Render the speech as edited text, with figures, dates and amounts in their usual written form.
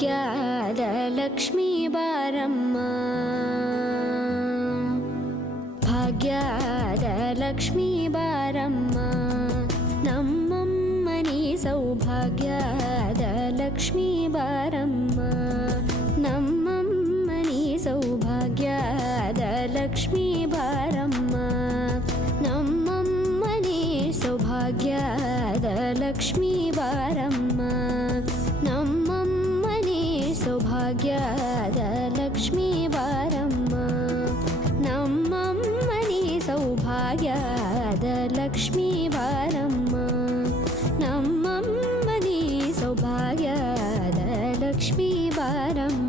ಭಾಗ್ಯದ ಲಕ್ಷ್ಮೀ ಬಾರಮ್ಮ ಭಾಗ್ಯದ ಲಕ್ಷ್ಮೀ ಬಾರಮ್ಮ ನಮ್ಮಮ್ಮನಿ ಸೌಭಾಗ್ಯದ ಲಕ್ಷ್ಮೀ ಬಾರಮ್ಮ ನಮ್ಮಮ್ಮನಿ ಸೌಭಾಗ್ಯದ ಲಕ್ಷ್ಮೀ ಬಾರಮ್ಮ ನಮ್ಮಮ್ಮನಿ ಸೌಭಾಗ್ಯದ ಲಕ್ಷ್ಮೀ ಬಾರಮ್ಮ ನಮ್ಮಮ್ಮನಿ ಸೌಭಾಗ್ಯದ ಲಕ್ಷ್ಮೀ ಬಾರಮ್ಮ ನಮ್ಮಮ್ಮನಿ ಸೌಭಾಗ್ಯದ ಲಕ್ಷ್ಮೀ ಬಾರಮ್ಮ ನಮ್ಮಮ್ಮನಿ ಸೌಭಾಗ್ಯದ ಲಕ್ಷ್ಮೀ ಬಾರಮ್ಮ